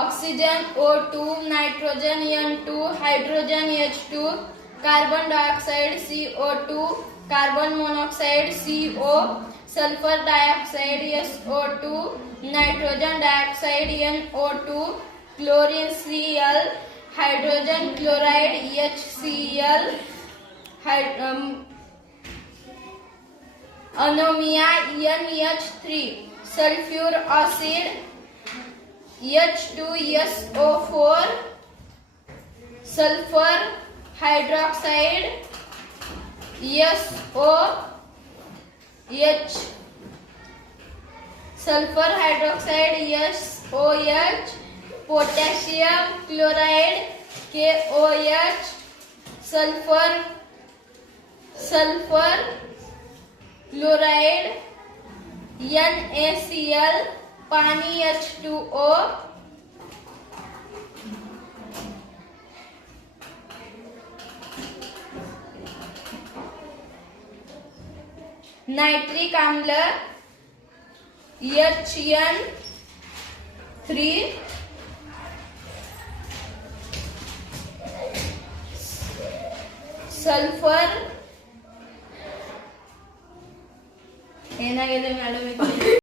oxygen O2, nitrogen N2, hydrogen H2, carbon dioxide CO2, carbon monoxide CO, sulphur dioxide SO2, nitrogen dioxide NO2, chlorine Cl, hydrogen chloride HCl, ammonia NH3, sulphur oxide H2SO4, sulphur hydroxide SOH, sulphur hydroxide SOH, potassium chloride KOH, sulphur chloride NaCl, पाणी H2O, nitric आम्ल HN3, sulphur हे ना गेले madam